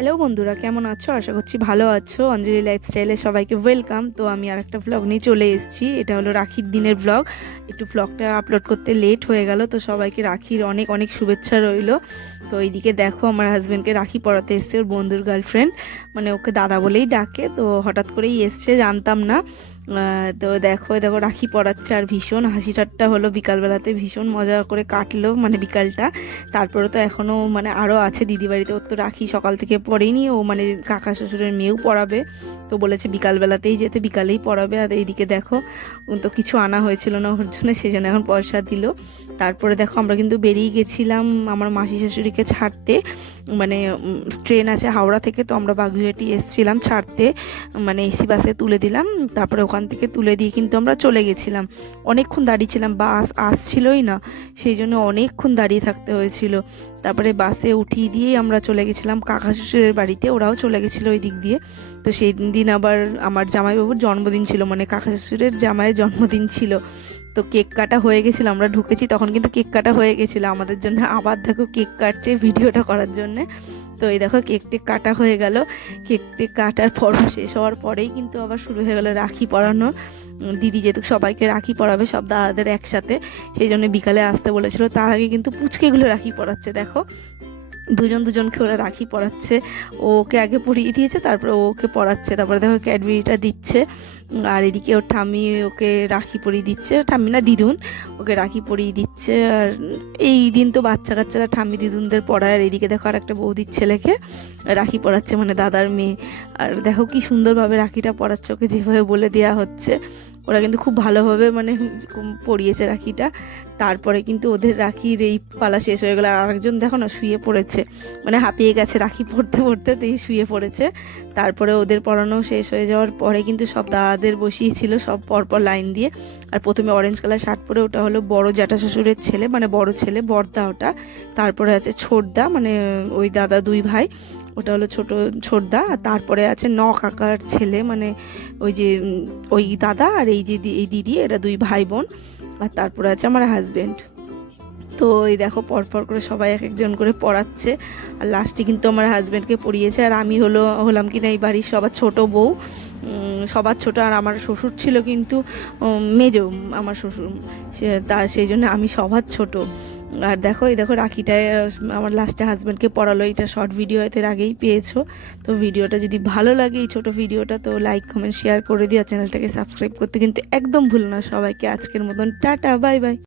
Hello বন্ধুরা, কেমন আছো? আশা করছি ভালো আছো। অঞ্জলি লাইফস্টাইলে সবাইকে ওয়েলকাম। তো আমি আরেকটা ভ্লগ নিয়ে চলে এসেছি। এটা হলো রাখির দিনের ভ্লগ। একটু ভ্লগটা আপলোড করতে লেট হয়ে গেল, তো সবাইকে রাখির অনেক অনেক শুভেচ্ছা রইলো। তো এইদিকে দেখো, আমার হাজব্যান্ডকে রাখি পরাতে এসছে ওর বন্ধুর গার্লফ্রেন্ড, মানে ওকে দাদা বলেই ডাকে। তো হঠাৎ করেই এসছে, জানতাম না। তো দেখো দেখো রাখি পরাচ্ছে, আর ভীষণ হাসি ঠাট্টা হলো বিকালবেলাতে, ভীষণ মজা করে কাটলো মানে বিকালটা। তারপরে তো এখনও মানে আরও আছে দিদি বাড়িতে, ওর তো রাখি সকাল থেকে পড়েনি, ও মানে কাকা শ্বশুরের মেয়েও পড়াবে। তো বলেছে বিকালবেলাতেই যেতে, বিকালেই পড়াবে। আর এইদিকে দেখো, তো কিছু আনা হয়েছিল না ওর জন্য, সেই জন্য এখন পয়সা দিল। তারপরে দেখো আমরা কিন্তু বেরিয়ে গেছিলাম আমার মাসি শাশুড়িকে ছাড়তে, মানে ট্রেন আছে হাওড়া থেকে, তো আমরা বাগুইহাটি এসেছিলাম ছাড়তে, মানে এসি বাসে তুলে দিলাম। তারপরে ওখান থেকে তুলে দিয়ে কিন্তু আমরা চলে গেছিলাম। অনেকক্ষণ দাঁড়িয়েছিলাম, বাস আসছিলই না, সেই জন্য অনেকক্ষণ দাঁড়িয়ে থাকতে হয়েছিল। তারপরে বাসে উঠিয়ে দিয়েই আমরা চলে গেছিলাম কাকা শ্বশুরের বাড়িতে, ওরাও চলে গেছিলো ওই দিক দিয়ে। তো সেই দিন আবার আমার জামাইবাবুর জন্মদিন ছিল, মানে কাকা শ্বশুরের জামাইয়ের জন্মদিন ছিল। তো কেক কাটা হয়ে গেছিলো, আমরা ঢুকেছি তখন কিন্তু কেক কাটা হয়ে গেছিলো আমাদের জন্য। আবার দেখো কেক কাটছে ভিডিওটা করার জন্যে। তো এই দেখো কেক টেক কাটা হয়ে গেল। কেক টেক কাটার পর্ব শেষ হওয়ার পরেই কিন্তু আবার শুরু হয়ে গেল রাখি পরানো। দিদি যেহেতু সবাইকে রাখি পরাবে, সব দাদাদের একসাথে, সেই জন্য বিকালে আসতে বলেছিল। তার আগে কিন্তু পুচকেগুলো রাখি পরাচ্ছে, দেখো দুজনকে ওরা রাখি পরাচ্ছে। ওকে আগে পরিয়ে দিয়েছে, তারপরে ওকে পরাচ্ছে, তারপরে দেখো ক্যাডবেরিটা দিচ্ছে। আর এদিকে ওর ঠাম্মি ওকে রাখি পরিয়ে দিচ্ছে, ঠাম্মি না দিদুন ওকে রাখি পরিয়ে দিচ্ছে। আর এই দিন তো বাচ্চা কাচ্চারা ঠাম্মি দিদুনদের পড়ায়। আর এদিকে দেখো আর একটা বৌদির ছেলেকে রাখি পরাচ্ছে, মানে দাদার মেয়ে। আর দেখো কি সুন্দরভাবে রাখিটা পরাচ্ছে, ওকে যেভাবে বলে দেওয়া হচ্ছে। ওরা কিন্তু খুব ভালোভাবে মানে পরিয়েছে রাখিটা। তারপরে কিন্তু ওদের রাখির এই পালা শেষ হয়ে গেলো। আর আরেকজন দেখো না শুয়ে পড়েছে, মানে হাঁপিয়ে গেছে রাখি পড়তে পড়তে, তো শুয়ে পড়েছে। তারপরে ওদের পড়ানো শেষ হয়ে যাওয়ার পরে কিন্তু সব দাদাদের বসিয়েছিল সব পরপর লাইন দিয়ে। আর প্রথমে অরেঞ্জ কালার শার্ট পরে, ওটা হলো বড় জ্যাঠা শ্বশুরের ছেলে, মানে বড় ছেলে বড়দা ওটা। তারপরে আছে ছোটদা, মানে ওই দাদা দুই ভাই, ওটা হলো ছোটদা। আর তারপরে আছে কাকার ছেলে, মানে ওই যে ওই দাদা আর এই যে এই দিদি, এরা দুই ভাই বোন। আর তারপরে আছে আমার হাজব্যান্ড। তো এই দেখো পরপর করে সবাই এক একজন করে পড়াচ্ছে। আর লাস্টে কিন্তু আমার হাজব্যান্ডকে পড়িয়েছে। আর আমি হলাম কিনা এই বাড়ির সবার ছোট বউ, সবার ছোট। আর আমার শ্বশুর ছিল কিন্তু মেজো, আমার শ্বশুর, সেই জন্য আমি সবার ছোট। আর দেখো এই দেখো রাখিটায় আমার লাস্টে হাজব্যান্ডকে পড়ালো। এটা শর্ট ভিডিও এর আগেই পেয়েছো। তো ভিডিওটা যদি ভালো লাগে এই ছোটো ভিডিওটা, তো লাইক কমেন্ট শেয়ার করে দিও। চ্যানেলটাকে সাবস্ক্রাইব করতে কিন্তু একদম ভুলো না। সবাইকে আজকের মতন টাটা, বাই বাই।